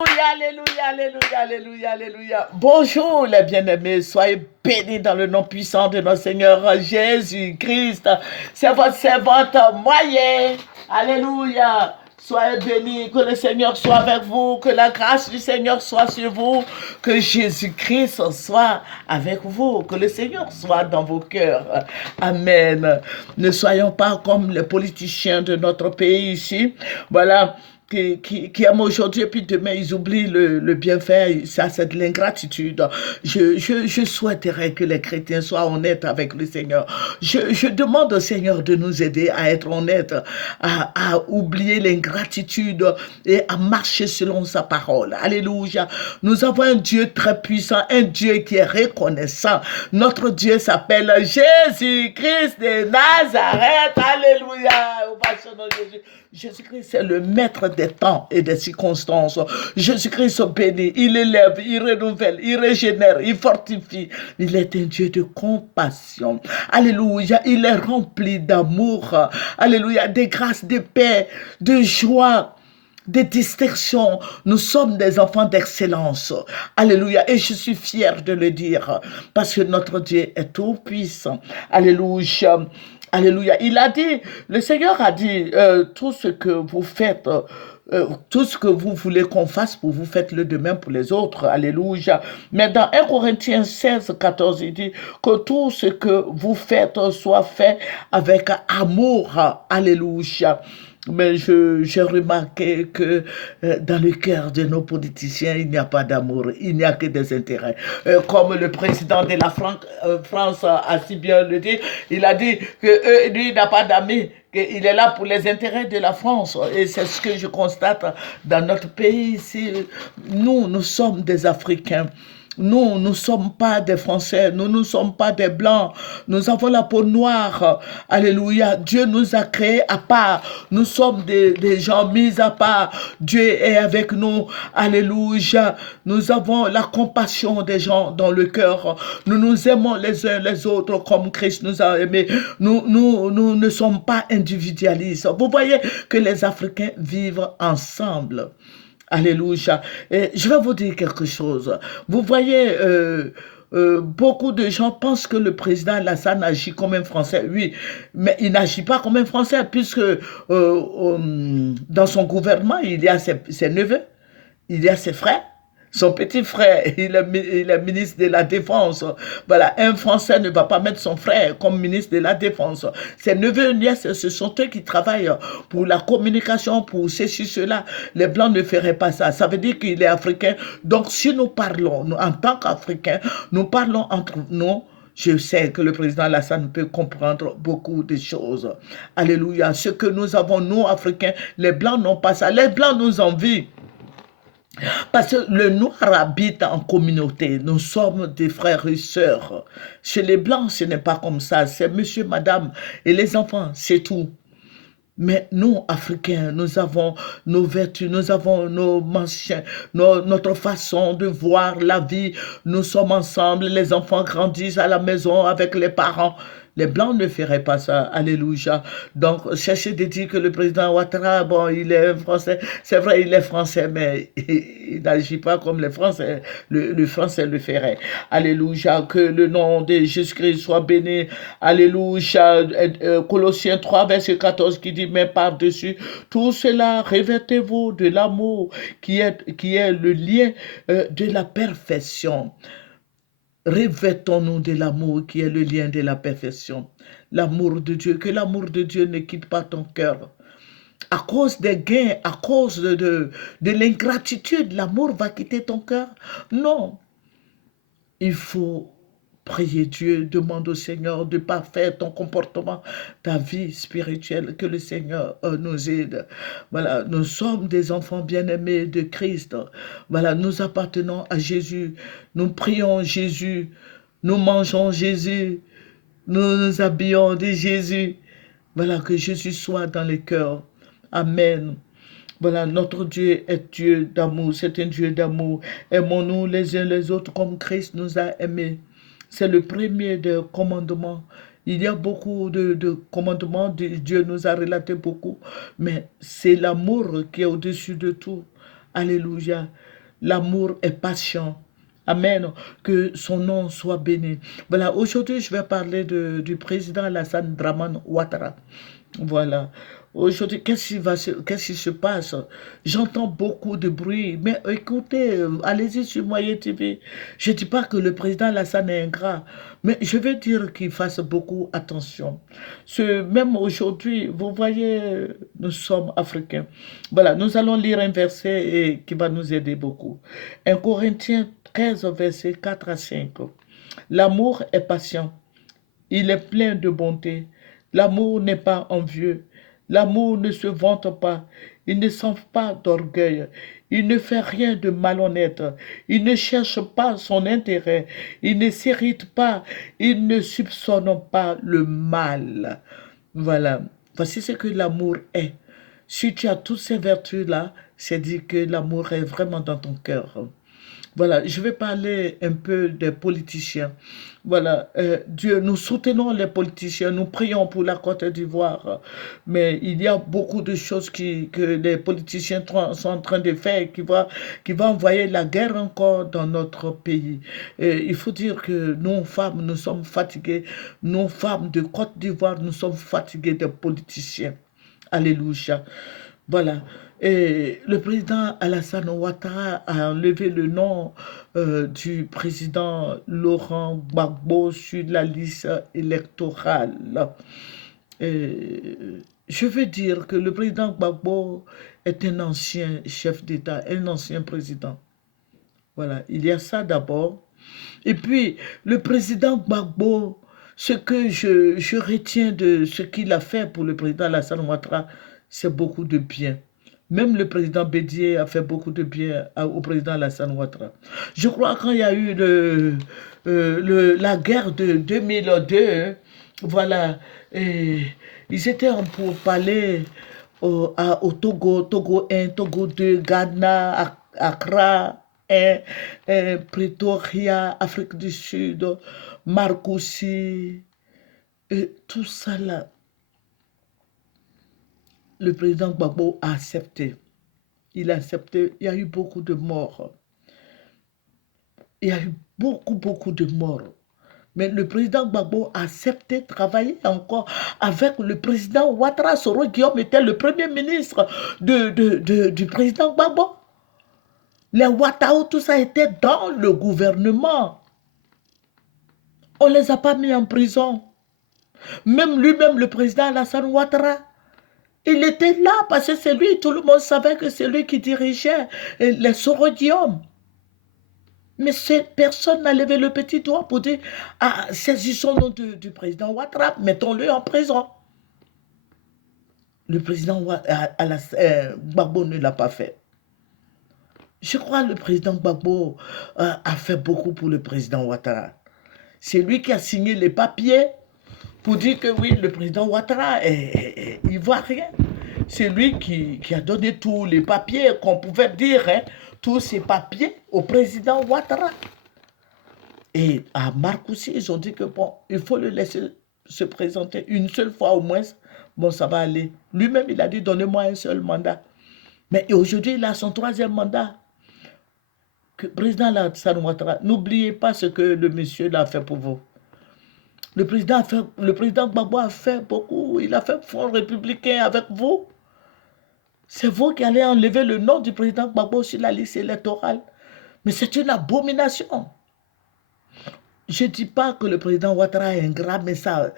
Alléluia, alléluia, alléluia, alléluia. Bonjour les bien-aimés, soyez bénis dans le nom puissant de notre Seigneur Jésus-Christ. C'est votre servante moyenne. Alléluia. Soyez bénis, que le Seigneur soit avec vous, que la grâce du Seigneur soit sur vous, que Jésus-Christ soit avec vous, que le Seigneur soit dans vos cœurs. Amen. Ne soyons pas comme les politiciens de notre pays ici. Voilà, qui aiment aujourd'hui et puis demain ils oublient le bienfait. Ça, c'est de l'ingratitude. Je souhaiterais que les chrétiens soient honnêtes avec le Seigneur. Je demande au Seigneur de nous aider à être honnêtes, à oublier l'ingratitude et à marcher selon sa parole. Alléluia. Nous avons un Dieu très puissant, un Dieu qui est reconnaissant. Notre Dieu s'appelle Jésus-Christ de Nazareth. Alléluia. Au nom de Jésus. Jésus-Christ est le maître des temps et des circonstances. Jésus-Christ bénit, il élève, il renouvelle, il régénère, il fortifie. Il est un Dieu de compassion. Alléluia, il est rempli d'amour. Alléluia, de grâce, de paix, de joie, des distinctions. Nous sommes des enfants d'excellence. Alléluia. Et je suis fier de le dire parce que notre Dieu est tout puissant. Alléluia. Alléluia. Il a dit, le Seigneur a dit, tout ce que vous faites, tout ce que vous voulez qu'on fasse pour vous, faites-le de même pour les autres. Alléluia. Mais dans 1 Corinthiens 16, 14, il dit que tout ce que vous faites soit fait avec amour. Alléluia. Mais j'ai remarqué que dans le cœur de nos politiciens, il n'y a pas d'amour, il n'y a que des intérêts. Comme le président de la France a si bien le dit, il a dit que lui, il n'a pas d'amis, qu'il est là pour les intérêts de la France. Et c'est ce que je constate dans notre pays ici. Nous sommes des Africains. Nous ne sommes pas des Français, nous ne sommes pas des Blancs, nous avons la peau noire. Alléluia. Dieu nous a créés à part. Nous sommes des gens mis à part. Dieu est avec nous. Alléluia. Nous avons la compassion des gens dans le cœur. Nous nous aimons les uns les autres comme Christ nous a aimés. Nous ne sommes pas individualistes. Vous voyez que les Africains vivent ensemble. Alléluia. Et je vais vous dire quelque chose. Vous voyez, beaucoup de gens pensent que le président Alassane agit comme un Français. Oui, mais il n'agit pas comme un Français puisque dans son gouvernement, il y a ses neveux, il y a ses frères. Son petit frère, il est ministre de la Défense. Voilà, un Français ne va pas mettre son frère comme ministre de la Défense. Ses neveux et nièces, ce sont eux qui travaillent pour la communication, pour ceci, cela. Les Blancs ne feraient pas ça. Ça veut dire qu'il est africain. Donc, si nous parlons, nous, en tant qu'Africains, nous parlons entre nous. Je sais que le président Alassane peut comprendre beaucoup de choses. Alléluia. Ce que nous avons, nous, Africains, les Blancs n'ont pas ça. Les Blancs nous envient. Parce que le noir habite en communauté. Nous sommes des frères et sœurs. Chez les blancs, ce n'est pas comme ça. C'est monsieur, madame et les enfants, c'est tout. Mais nous, Africains, nous avons nos vertus, nous avons nos mentions, notre façon de voir la vie. Nous sommes ensemble, les enfants grandissent à la maison avec les parents. Les Blancs ne feraient pas ça. Alléluia. Donc, cherchez de dire que le président Ouattara, bon, il est français. C'est vrai, il est français, mais il n'agit pas comme les Français. Le français le ferait. Alléluia. Que le nom de Jésus-Christ soit béni. Alléluia. Colossiens 3, verset 14 qui dit, mais par-dessus tout cela, revêtez-vous de l'amour qui est le lien de la perfection. Revêtons-nous de l'amour qui est le lien de la perfection. L'amour de Dieu, que l'amour de Dieu ne quitte pas ton cœur. À cause des gains, à cause de l'ingratitude, l'amour va quitter ton cœur. Non, il faut prier Dieu, demande au Seigneur de parfaire ton comportement, ta vie spirituelle, que le Seigneur nous aide. Voilà, nous sommes des enfants bien-aimés de Christ. Voilà, nous appartenons à Jésus. Nous prions Jésus. Nous mangeons Jésus. Nous nous habillons de Jésus. Voilà, que Jésus soit dans les cœurs. Amen. Voilà, notre Dieu est Dieu d'amour, c'est un Dieu d'amour. Aimons-nous les uns les autres comme Christ nous a aimés. C'est le premier des commandements. Il y a beaucoup de commandements, Dieu nous a relaté beaucoup, mais c'est l'amour qui est au-dessus de tout. Alléluia. L'amour est patient. Amen. Que son nom soit béni. Voilà, aujourd'hui, je vais parler du président Alassane Draman Ouattara. Voilà. Aujourd'hui, qu'est-ce qui se passe? J'entends beaucoup de bruit, mais écoutez, allez-y sur Moyen TV. Je ne dis pas que le président Alassane est ingrat, mais je veux dire qu'il fasse beaucoup attention. Même aujourd'hui, vous voyez, nous sommes africains. Voilà, nous allons lire un verset qui va nous aider beaucoup. 1 Corinthiens 13, verset 4 à 5. L'amour est patient. Il est plein de bonté. L'amour n'est pas envieux. L'amour ne se vante pas. Il ne s'enfle pas d'orgueil. Il ne fait rien de malhonnête. Il ne cherche pas son intérêt. Il ne s'irrite pas. Il ne soupçonne pas le mal. Voilà. Voici ce que l'amour est. Si tu as toutes ces vertus-là, c'est dit que l'amour est vraiment dans ton cœur. Voilà, je vais parler un peu des politiciens. Voilà, Dieu, nous soutenons les politiciens, nous prions pour la Côte d'Ivoire, mais il y a beaucoup de choses que les politiciens sont en train de faire qui va envoyer la guerre encore dans notre pays. Et il faut dire que nous, femmes, nous sommes fatiguées. Nous, femmes de Côte d'Ivoire, nous sommes fatiguées des politiciens. Alléluia. Voilà. Et le président Alassane Ouattara a enlevé le nom du président Laurent Gbagbo sur la liste électorale. Et je veux dire que le président Gbagbo est un ancien chef d'État, un ancien président. Voilà, il y a ça d'abord. Et puis, le président Gbagbo, ce que je retiens de ce qu'il a fait pour le président Alassane Ouattara, c'est beaucoup de bien. Même le président Bédié a fait beaucoup de bien au président Alassane Ouattara. Je crois quand il y a eu la guerre de 2002, voilà, et ils étaient en pourparlers au Togo, Togo 1, Togo 2, Ghana, Accra, Pretoria, Afrique du Sud, Marcoussis, et tout ça là, le président Gbagbo a accepté. Il a accepté, il y a eu beaucoup de morts. Il y a eu beaucoup de morts. Mais le président Gbagbo a accepté de travailler encore avec le président Ouattara. Soro Guillaume était le premier ministre du président Gbagbo. Les Ouattao, tout ça était dans le gouvernement. On ne les a pas mis en prison. Même lui-même, le président Alassane Ouattara, il était là parce que c'est lui, tout le monde savait que c'est lui qui dirigeait les sorodiums. Mais personne n'a levé le petit doigt pour dire ah, saisissons-nous du président Ouattara, mettons-le en prison. Le président Gbagbo ne l'a pas fait. Je crois que le président Gbagbo a fait beaucoup pour le président Ouattara. C'est lui qui a signé les papiers pour dire que oui, le président Ouattara est ivoirien. C'est lui qui a donné tous les papiers qu'on pouvait dire, hein, tous ces papiers au président Ouattara. Et à Marcoussis, ils ont dit que bon, il faut le laisser se présenter une seule fois au moins. Bon, ça va aller. Lui-même, il a dit, donnez-moi un seul mandat. Mais aujourd'hui, il a son troisième mandat. Président Alassane Ouattara, n'oubliez pas ce que le monsieur a fait pour vous. Le président Gbagbo a fait beaucoup. Il a fait Front républicain avec vous. C'est vous qui allez enlever le nom du président Gbagbo sur la liste électorale. Mais c'est une abomination. Je ne dis pas que le président Ouattara est ingrat, mais ça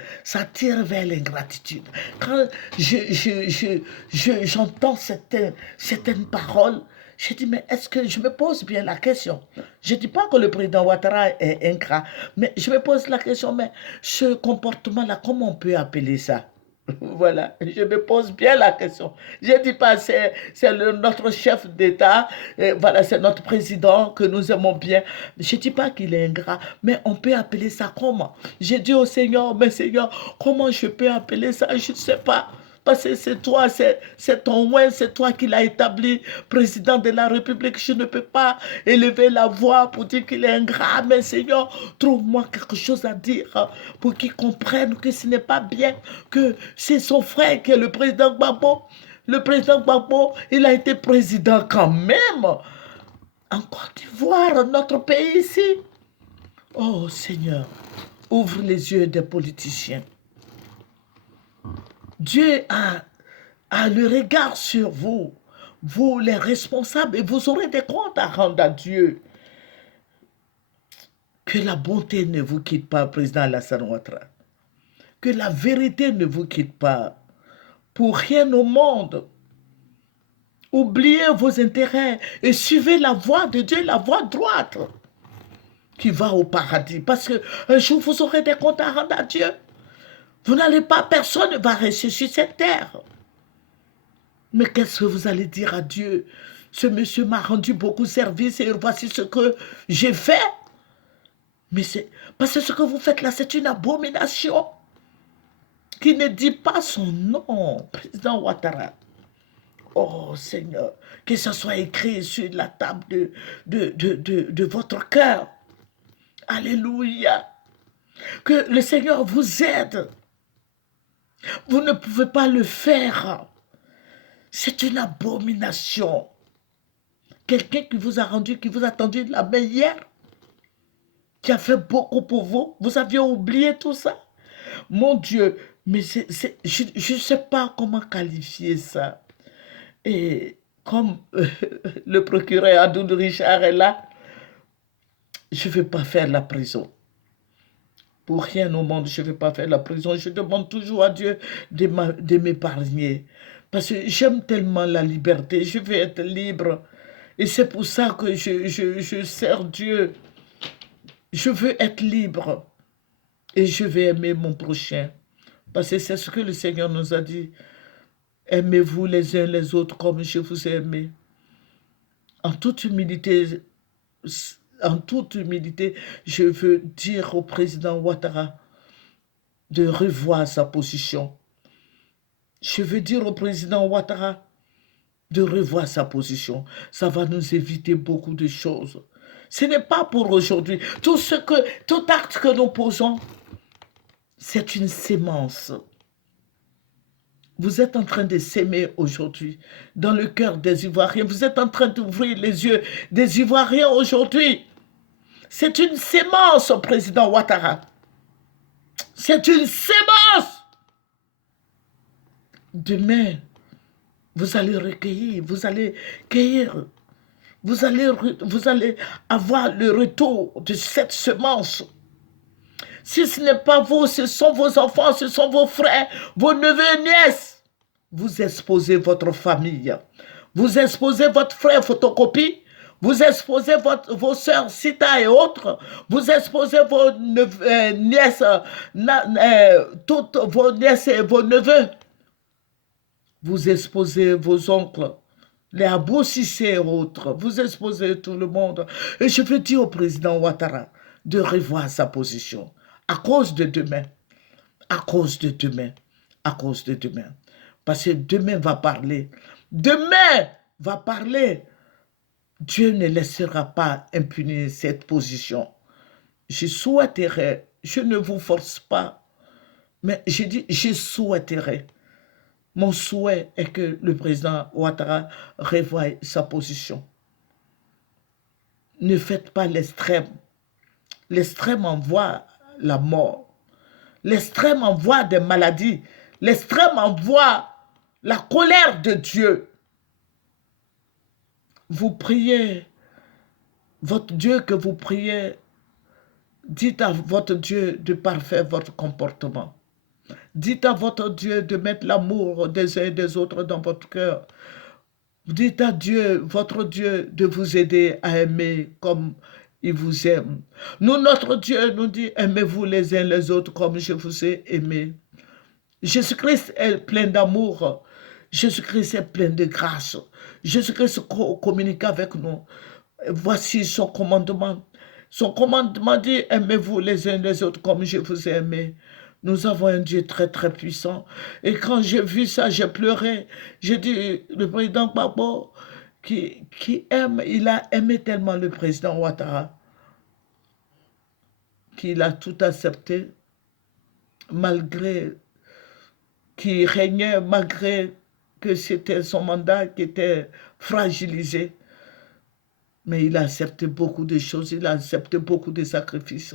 tire vers l'ingratitude. Quand j'entends certaines paroles, je dis, mais est-ce que je me pose bien la question? Je ne dis pas que le président Ouattara est ingrat, mais je me pose la question, mais ce comportement-là, comment on peut appeler ça? Voilà, je me pose bien la question. Je ne dis pas c'est notre chef d'État, voilà, c'est notre président que nous aimons bien. Je ne dis pas qu'il est ingrat, mais on peut appeler ça comment? J'ai dit au Seigneur, mais Seigneur, comment je peux appeler ça? Je ne sais pas. Parce que c'est toi, c'est ton moins, c'est toi qui l'as établi, président de la République. Je ne peux pas élever la voix pour dire qu'il est ingrat. Mais Seigneur, trouve-moi quelque chose à dire pour qu'il comprenne que ce n'est pas bien, que c'est son frère qui est le président Gbagbo. Le président Gbagbo, il a été président quand même. en Côte d'Ivoire, notre pays ici. Oh Seigneur, ouvre les yeux des politiciens. Dieu a le regard sur vous, vous les responsables, et vous aurez des comptes à rendre à Dieu. Que la bonté ne vous quitte pas, président Alassane Ouattara. Que la vérité ne vous quitte pas. Pour rien au monde. Oubliez vos intérêts et suivez la voie de Dieu, la voie droite qui va au paradis. Parce qu'un jour, vous aurez des comptes à rendre à Dieu. Vous n'allez pas, personne ne va rester sur cette terre. Mais qu'est-ce que vous allez dire à Dieu? Ce monsieur m'a rendu beaucoup de services et voici ce que j'ai fait. Mais c'est parce que ce que vous faites là, c'est une abomination qui ne dit pas son nom, président Ouattara. Oh Seigneur, que ce soit écrit sur la table de votre cœur. Alléluia. Que le Seigneur vous aide. Vous ne pouvez pas le faire. C'est une abomination. Quelqu'un qui vous a rendu, qui vous a tendu de la main hier, qui a fait beaucoup pour vous, vous aviez oublié tout ça. Mon Dieu, mais je ne sais pas comment qualifier ça. Et comme le procureur Adoul Richard est là, je ne vais pas faire la prison. Pour rien au monde, je ne vais pas faire la prison. Je demande toujours à Dieu de m'épargner. Parce que j'aime tellement la liberté. Je veux être libre. Et c'est pour ça que je sers Dieu. Je veux être libre. Et je vais aimer mon prochain. Parce que c'est ce que le Seigneur nous a dit. Aimez-vous les uns les autres comme je vous ai aimé. En toute humilité, je veux dire au président Ouattara de revoir sa position. Je veux dire au président Ouattara de revoir sa position. Ça va nous éviter beaucoup de choses. Ce n'est pas pour aujourd'hui. Tout acte que nous posons, c'est une sémence. Vous êtes en train de s'aimer aujourd'hui dans le cœur des Ivoiriens. Vous êtes en train d'ouvrir les yeux des Ivoiriens aujourd'hui. C'est une sémence, président Ouattara. C'est une sémence. Demain, vous allez recueillir, vous allez cueillir. Vous allez avoir le retour de cette semence. Si ce n'est pas vous, ce sont vos enfants, ce sont vos frères, vos neveux et nièces. Vous exposez votre famille. Vous exposez votre frère photocopie. Vous exposez vos sœurs Sita et autres. Vous exposez vos nièces, toutes vos nièces et vos neveux. Vous exposez vos oncles, les Abou Sissé et autres. Vous exposez tout le monde. Et je veux dire au président Ouattara de revoir sa position. À cause de demain. À cause de demain. À cause de demain. Parce que demain va parler. Demain va parler. Dieu ne laissera pas impunir cette position. Je souhaiterais, je ne vous force pas, mais je dis, je souhaiterais. Mon souhait est que le président Ouattara revoie sa position. Ne faites pas l'extrême. L'extrême envoie la mort. L'extrême envoie des maladies. L'extrême envoie la colère de Dieu. Vous priez, votre Dieu que vous priez, dites à votre Dieu de parfaire votre comportement. Dites à votre Dieu de mettre l'amour des uns et des autres dans votre cœur. Dites à Dieu, votre Dieu, de vous aider à aimer comme il vous aime. Nous, notre Dieu nous dit, aimez-vous les uns les autres comme je vous ai aimé. Jésus-Christ est plein d'amour. Jésus-Christ est plein de grâce. Jésus-Christ communique avec nous. Voici son commandement. Son commandement dit, aimez-vous les uns les autres comme je vous ai aimé. Nous avons un Dieu très très puissant. Et quand j'ai vu ça, j'ai pleuré. J'ai dit, le président Gbagbo, qui aime, il a aimé tellement le président Ouattara, qu'il a tout accepté, malgré qu'il régnait, malgré que c'était son mandat qui était fragilisé. Mais il a accepté beaucoup de choses, il a accepté beaucoup de sacrifices.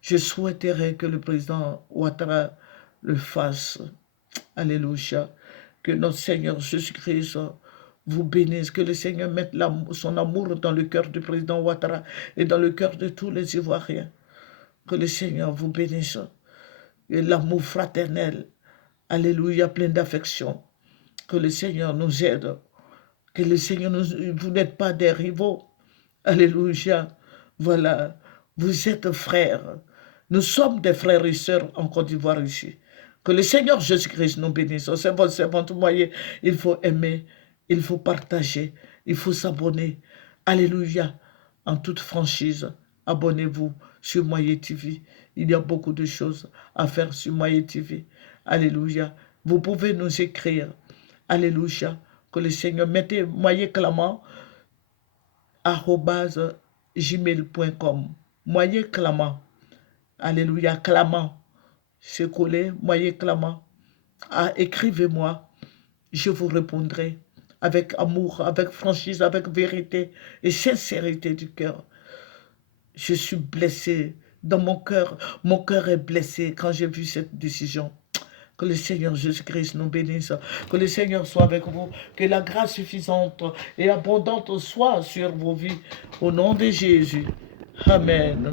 Je souhaiterais que le président Ouattara le fasse. Alléluia. Que notre Seigneur Jésus-Christ vous bénisse. Que le Seigneur mette son amour dans le cœur du président Ouattara et dans le cœur de tous les Ivoiriens. Que le Seigneur vous bénisse. Et l'amour fraternel. Alléluia, plein d'affection. Que le Seigneur nous aide. Que le Seigneur vous n'êtes pas des rivaux. Alléluia. Voilà. Vous êtes frères. Nous sommes des frères et sœurs en Côte d'Ivoire ici. Que le Seigneur Jésus-Christ nous bénisse. C'est votre moyen. Il faut aimer, il faut partager, il faut s'abonner. Alléluia. En toute franchise, abonnez-vous sur Moyen TV. Il y a beaucoup de choses à faire sur Moyen TV. Alléluia. Vous pouvez nous écrire. Alléluia. Que le Seigneur mette Moyen Clamant @gmail.com. Moyen Clamant. Alléluia. Clamant. C'est collé, Moyen Clamant. Écrivez-moi, je vous répondrai avec amour, avec franchise, avec vérité et sincérité du cœur. Je suis blessé dans mon cœur est blessé quand j'ai vu cette décision. Que le Seigneur Jésus-Christ nous bénisse, que le Seigneur soit avec vous, que la grâce suffisante et abondante soit sur vos vies. Au nom de Jésus. Amen.